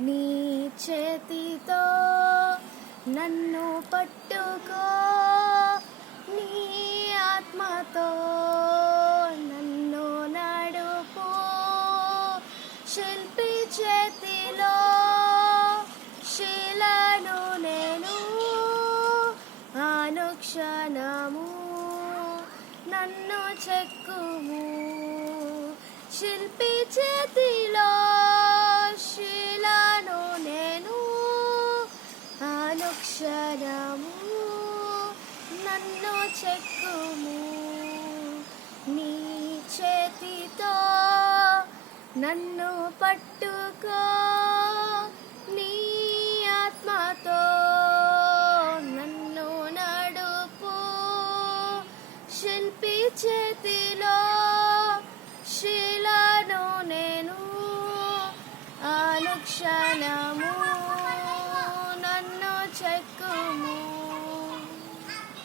నీ చేతితో నన్ను పట్టుకో, నీ ఆత్మతో నన్ను నడుపు. శిల్పి చేతిలో శిలను నేను, అనుక్షణము నన్ను చెక్కుము. శిల్పి చేతిలో శిలను నేను, అనుక్షణము నన్ను చెక్కుము. నీ చేతితో నన్ను పట్టుకో, నీ ఆత్మతో నన్ను నడుపు. శిల్పి చేతిలో శిలను నేను, అనుక్షణము